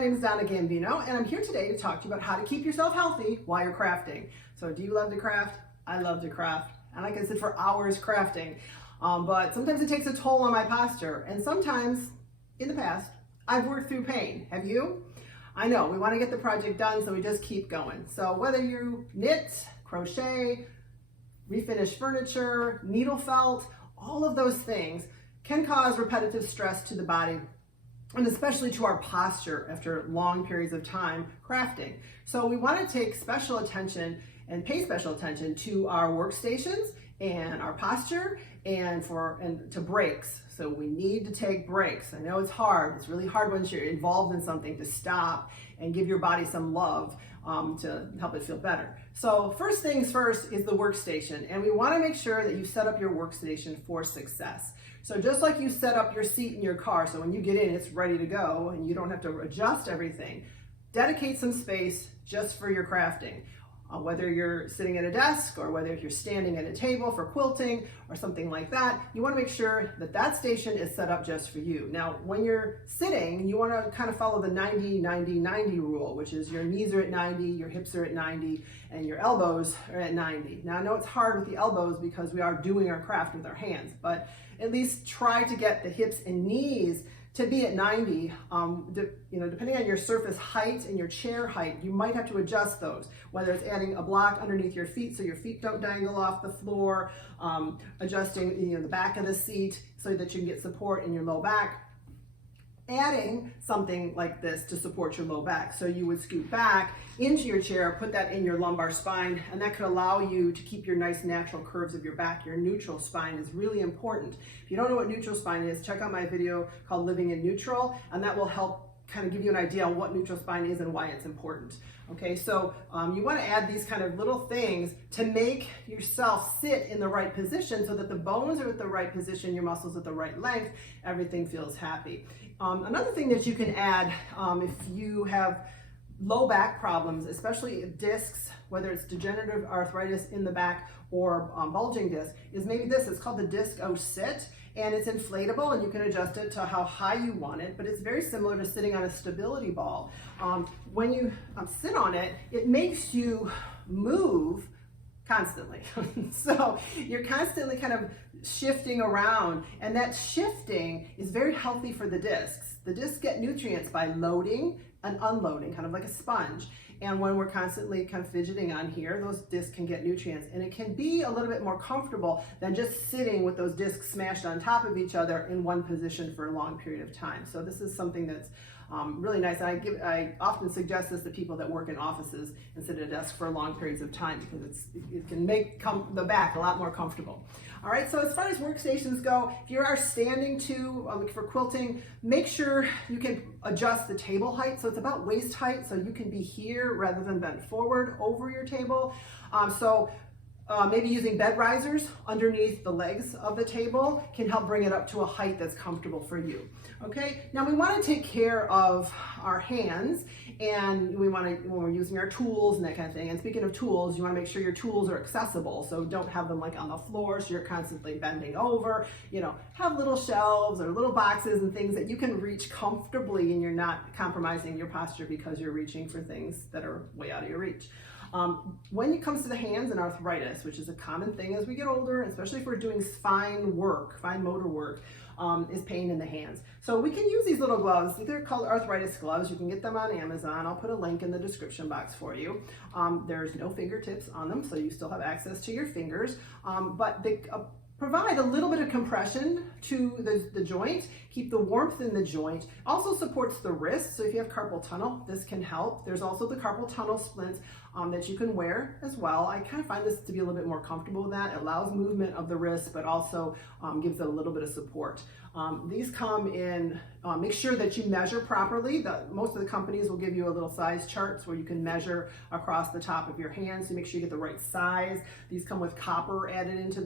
my name is Donna Gambino, and I'm here today to talk to you about how to keep yourself healthy while you're crafting. So do you love to craft? I love to craft. And like I said, for hours crafting. But sometimes it takes a toll on my posture. And sometimes, in the past, I've worked through pain. Have you? I know, we want to get the project done, so we just keep going. So whether you knit, crochet, refinish furniture, needle felt, all of those things can cause repetitive stress to the body, and especially to our posture after long periods of time crafting. So we want to take special attention and pay special attention to our workstations and our posture and to breaks. So we need to take breaks. I know it's hard. It's really hard once you're involved in something to stop and give your body some love to help it feel better. So first things first is the workstation, and we want to make sure that you set up your workstation for success. So just like you set up your seat in your car, so when you get in, it's ready to go and you don't have to adjust everything, dedicate some space just for your crafting. Whether you're sitting at a desk or whether you're standing at a table for quilting or something like that, you want to make sure that that station is set up just for you. Now, when you're sitting, you want to kind of follow the 90-90-90 rule, which is your knees are at 90, your hips are at 90, and your elbows are at 90. Now, I know it's hard with the elbows because we are doing our craft with our hands, but at least try to get the hips and knees to be at 90, depending on your surface height and your chair height, you might have to adjust those, whether it's adding a block underneath your feet so your feet don't dangle off the floor, adjusting the back of the seat so that you can get support in your low back, adding something like this to support your low back. So you would scoot back into your chair, put that in your lumbar spine, and that could allow you to keep your nice natural curves of your back. Your neutral spine is really important. If you don't know what neutral spine is, check out my video called Living in Neutral, and that will help kind of give you an idea on what neutral spine is and why it's important. Okay, so you want to add these kind of little things to make yourself sit in the right position so that the bones are at the right position, your muscles at the right length, everything feels happy. Another thing that you can add if you have low back problems, especially discs, whether it's degenerative arthritis in the back or bulging disc, is maybe this. It's called the Disc O Sit, and it's inflatable, and you can adjust it to how high you want it, but it's very similar to sitting on a stability ball. When you sit on it, it makes you move constantly. So you're constantly kind of shifting around, and that shifting is very healthy for the discs. The discs get nutrients by loading and unloading, kind of like a sponge. And when we're constantly kind of fidgeting on here, those discs can get nutrients, and it can be a little bit more comfortable than just sitting with those discs smashed on top of each other in one position for a long period of time. So this is something that's really nice. And I often suggest this to people that work in offices and sit at a desk for long periods of time because it can make the back a lot more comfortable. All right, so as far as workstations go, if you are standing for quilting, make sure you can adjust the table height. So it's about waist height, so you can be here rather than bent forward over your table. Maybe using bed risers underneath the legs of the table can help bring it up to a height that's comfortable for you. Okay, now we want to take care of our hands, and we want to, when we're using our tools and that kind of thing. And speaking of tools, you want to make sure your tools are accessible. So don't have them like on the floor so you're constantly bending over. Have little shelves or little boxes and things that you can reach comfortably, and you're not compromising your posture because you're reaching for things that are way out of your reach. When it comes to the hands and arthritis, which is a common thing as we get older, especially if we're doing fine motor work, is pain in the hands. So we can use these little gloves. They're called arthritis gloves. You can get them on Amazon. I'll put a link in the description box for you. There's no fingertips on them, so you still have access to your fingers, but they provide a little bit of compression to the joint, keep the warmth in the joint, also supports the wrist. So if you have carpal tunnel, this can help. There's also the carpal tunnel splints that you can wear as well. I kind of find this to be a little bit more comfortable with that. It allows movement of the wrist, but also gives it a little bit of support. These come in, make sure that you measure properly. Most of the companies will give you a little size charts where you can measure across the top of your hands to make sure you get the right size. These come with copper added into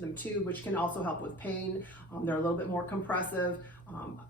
them too, which can also help with pain. They're a little bit more compressive.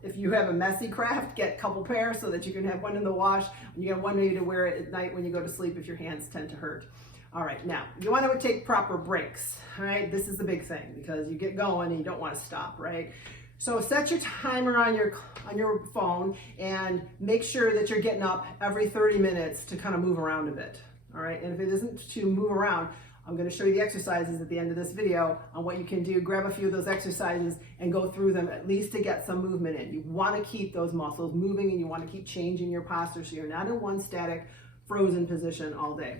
If you have a messy craft, get a couple pairs so that you can have one in the wash. You have one maybe to wear it at night when you go to sleep if your hands tend to hurt. All right, now you want to take proper breaks. All right, this is the big thing because you get going and you don't want to stop, right? So set your timer on your phone and make sure that you're getting up every 30 minutes to kind of move around a bit. All right, and if it isn't to move around, I'm going to show you the exercises at the end of this video on what you can do. Grab a few of those exercises and go through them at least to get some movement in. You want to keep those muscles moving and you want to keep changing your posture so you're not in one static frozen position all day.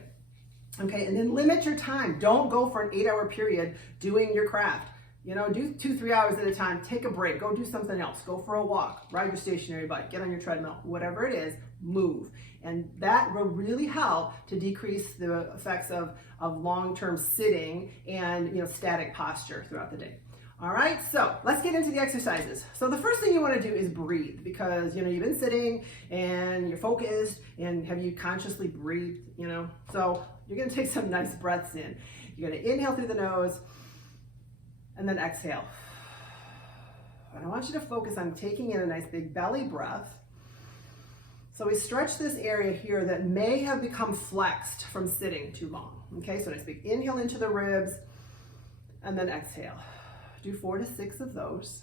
Okay, and then limit your time. Don't go for an 8-hour period doing your craft. You know, do 2-3 hours at a time. Take a break. Go do something else. Go for a walk. Ride your stationary bike. Get on your treadmill. Whatever it is, move. And that will really help to decrease the effects of long-term sitting and, you know, static posture throughout the day. All right, so let's get into the exercises. So the first thing you want to do is breathe, because, you know, you've been sitting and you're focused, and have you consciously breathed, you know? So you're going to take some nice breaths in. You're going to inhale through the nose and then exhale. And I want you to focus on taking in a nice big belly breath. So we stretch this area here that may have become flexed from sitting too long. Okay, so nice big inhale into the ribs and then exhale. Do 4 to 6 of those.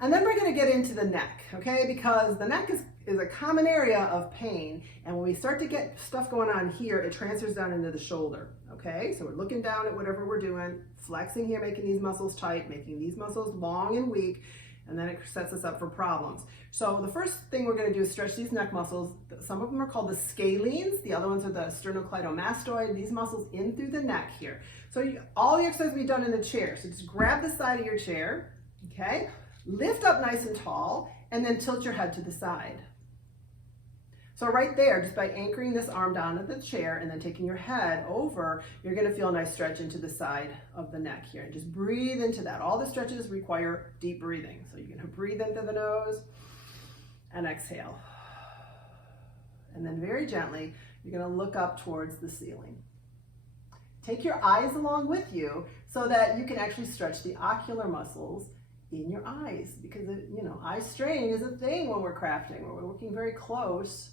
And then we're going to get into the neck, okay? Because the neck is a common area of pain, and when we start to get stuff going on here, it transfers down into the shoulder, okay? So we're looking down at whatever we're doing, flexing here, making these muscles tight, making these muscles long and weak, and then it sets us up for problems. So the first thing we're going to do is stretch these neck muscles. Some of them are called the scalenes. The other ones are the sternocleidomastoid. These muscles in through the neck here. So all the exercise will be done in the chair. So just grab the side of your chair, okay? Lift up nice and tall, and then tilt your head to the side. So right there, just by anchoring this arm down at the chair and then taking your head over, you're going to feel a nice stretch into the side of the neck here. And just breathe into that. All the stretches require deep breathing. So you're going to breathe into the nose and exhale. And then very gently, you're going to look up towards the ceiling. Take your eyes along with you so that you can actually stretch the ocular muscles in your eyes, because you know, eye strain is a thing when we're crafting. We're working very close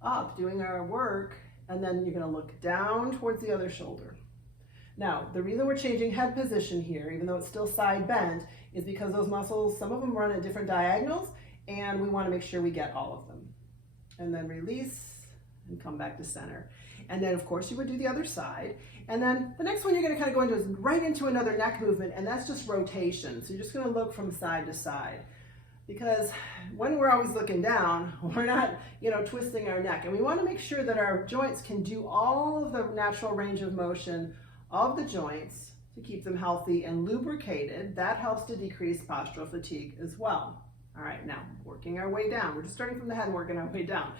up doing our work, and then you're going to look down towards the other shoulder. Now, the reason we're changing head position here, even though it's still side bent, is because those muscles, some of them run at different diagonals, and we want to make sure we get all of them. And then release and come back to center. And then, of course, you would do the other side. And then the next one you're going to kind of go into is right into another neck movement, and that's just rotation. So you're just going to look from side to side. Because when we're always looking down, we're not, you know, twisting our neck. And we want to make sure that our joints can do all of the natural range of motion of the joints to keep them healthy and lubricated. That helps to decrease postural fatigue as well. All right, now working our way down. We're just starting from the head and working our way down.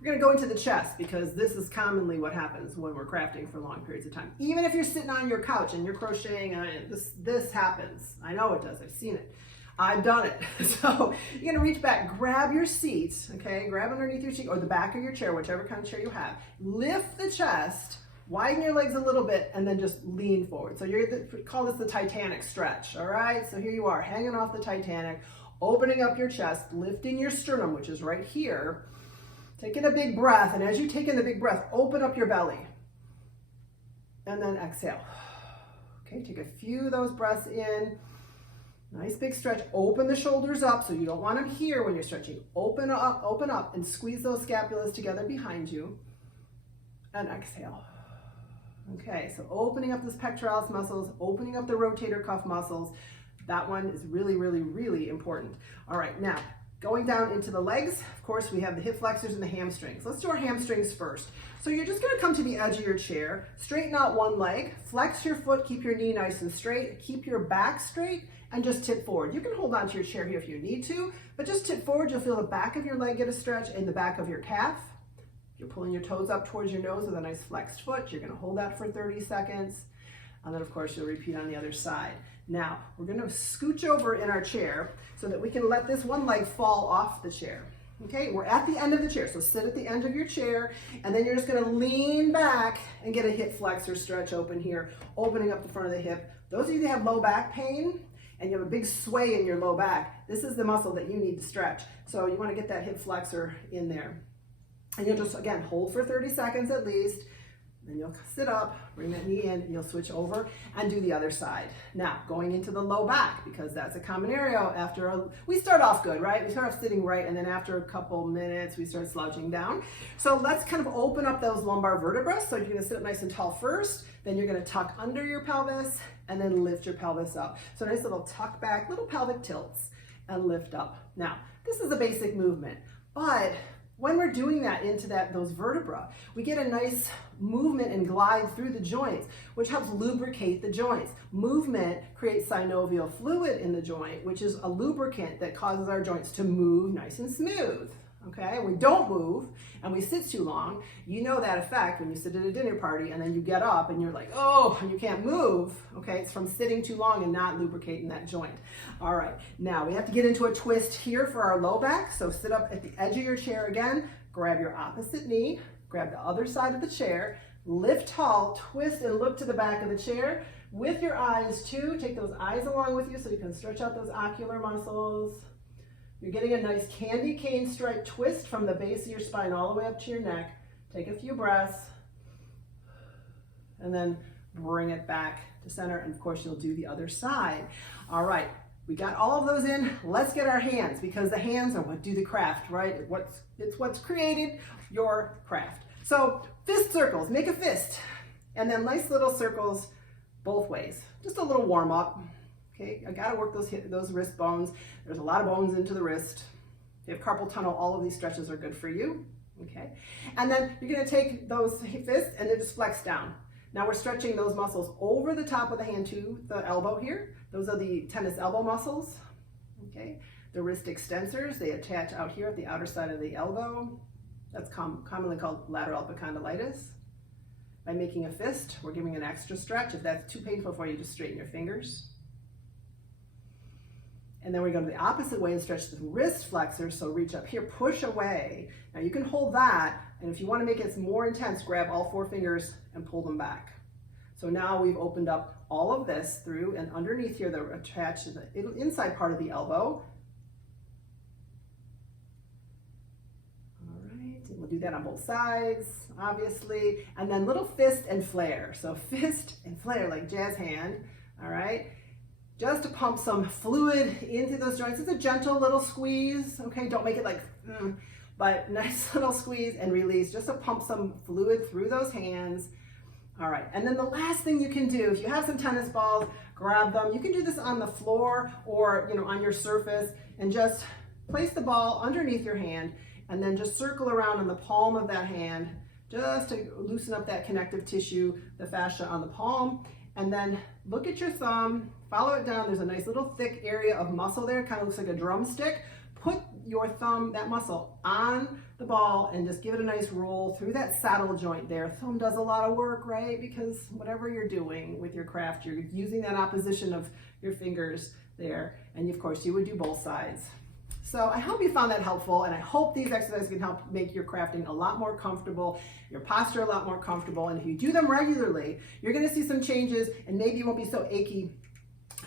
We're going to go into the chest, because this is commonly what happens when we're crafting for long periods of time. Even if you're sitting on your couch and you're crocheting, and this happens. I know it does. I've seen it. I've done it. So you're going to reach back, grab your seat, okay? Grab underneath your seat or the back of your chair, whichever kind of chair you have. Lift the chest, widen your legs a little bit, and then just lean forward. So call this the Titanic stretch, all right? So here you are, hanging off the Titanic, opening up your chest, lifting your sternum, which is right here. Taking a big breath, and as you take in the big breath, open up your belly. And then exhale. Okay, take a few of those breaths in. Nice big stretch. Open the shoulders up, so you don't want them here when you're stretching. Open up, and squeeze those scapulas together behind you. And exhale. Okay, so opening up those pectoralis muscles, opening up the rotator cuff muscles. That one is really, really, really important. All right, now, going down into the legs, of course, we have the hip flexors and the hamstrings. Let's do our hamstrings first. So you're just going to come to the edge of your chair, straighten out one leg, flex your foot, keep your knee nice and straight, keep your back straight, and just tip forward. You can hold on to your chair here if you need to, but just tip forward. You'll feel the back of your leg get a stretch and the back of your calf. You're pulling your toes up towards your nose with a nice flexed foot. You're going to hold that for 30 seconds. And then, of course, you'll repeat on the other side. Now, we're going to scooch over in our chair so that we can let this one leg fall off the chair. Okay, we're at the end of the chair, so sit at the end of your chair, and then you're just going to lean back and get a hip flexor stretch open here, opening up the front of the hip. Those of you that have low back pain and you have a big sway in your low back, this is the muscle that you need to stretch. So you want to get that hip flexor in there. And you'll just, again, hold for 30 seconds at least. Then you'll sit up, bring that knee in, and you'll switch over and do the other side. Now, going into the low back, because that's a common area we start off good, right? We start off sitting right, and then after a couple minutes, we start slouching down. So let's kind of open up those lumbar vertebrae. So you're gonna sit up nice and tall first, then you're gonna tuck under your pelvis, and then lift your pelvis up. So nice little tuck back, little pelvic tilts, and lift up. Now, this is a basic movement, but when we're doing that into those vertebrae, we get a nice movement and glide through the joints, which helps lubricate the joints. Movement creates synovial fluid in the joint, which is a lubricant that causes our joints to move nice and smooth. Okay, and we don't move and we sit too long. You know that effect when you sit at a dinner party and then you get up and you're like, oh, and you can't move. Okay, it's from sitting too long and not lubricating that joint. All right, now we have to get into a twist here for our low back. So sit up at the edge of your chair again, grab your opposite knee, grab the other side of the chair, lift tall, twist and look to the back of the chair with your eyes too. Take those eyes along with you so you can stretch out those ocular muscles. You're getting a nice candy cane stripe twist from the base of your spine all the way up to your neck. Take a few breaths and then bring it back to center. And of course, you'll do the other side. All right, we got all of those in. Let's get our hands, because the hands are what do the craft, right? It's what's created your craft. So fist circles, make a fist. And then nice little circles both ways. Just a little warm up. Okay, I gotta work those wrist bones. There's a lot of bones into the wrist. If you have carpal tunnel, all of these stretches are good for you. Okay, and then you're gonna take those fists and then just flex down. Now we're stretching those muscles over the top of the hand to the elbow here. Those are the tennis elbow muscles. Okay, the wrist extensors, they attach out here at the outer side of the elbow. That's commonly called lateral epicondylitis. By making a fist, we're giving an extra stretch. If that's too painful for you, just straighten your fingers. And then we go to the opposite way and stretch the wrist flexors. So reach up here, push away. Now you can hold that, and if you want to make it more intense, grab all 4 fingers and pull them back. So now we've opened up all of this through and underneath here, they're attached to the inside part of the elbow. All right, and we'll do that on both sides, obviously. And then little fist and flare. So fist and flare, like jazz hand, all right? Just to pump some fluid into those joints. It's a gentle little squeeze, okay? Don't make it like, but nice little squeeze and release, just to pump some fluid through those hands. All right, and then the last thing you can do, if you have some tennis balls, grab them. You can do this on the floor or on your surface, and just place the ball underneath your hand and then just circle around in the palm of that hand, just to loosen up that connective tissue, the fascia on the palm. And then look at your thumb, follow it down. There's a nice little thick area of muscle there, kind of looks like a drumstick. Put your thumb, that muscle, on the ball and just give it a nice roll through that saddle joint there. Thumb does a lot of work, right? Because whatever you're doing with your craft, you're using that opposition of your fingers there. And of course, you would do both sides. So I hope you found that helpful, and I hope these exercises can help make your crafting a lot more comfortable, your posture a lot more comfortable. And if you do them regularly, you're gonna see some changes, and maybe you won't be so achy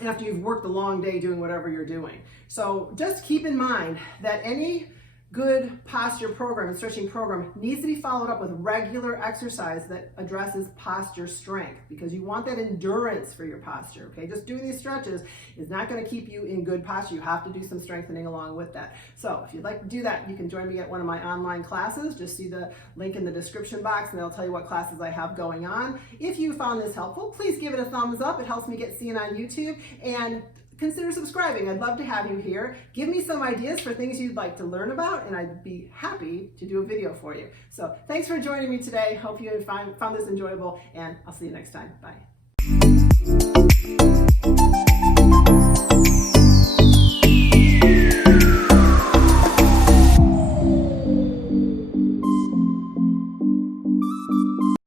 after you've worked a long day doing whatever you're doing. So just keep in mind that any good posture program and stretching program needs to be followed up with regular exercise that addresses posture strength, because you want that endurance for your posture, okay? Just doing these stretches is not gonna keep you in good posture. You have to do some strengthening along with that. So if you'd like to do that, you can join me at one of my online classes. Just see the link in the description box and they'll tell you what classes I have going on. If you found this helpful, please give it a thumbs up. It helps me get seen on YouTube, and consider subscribing. I'd love to have you here. Give me some ideas for things you'd like to learn about, and I'd be happy to do a video for you. So thanks for joining me today. Hope you found this enjoyable, and I'll see you next time. Bye.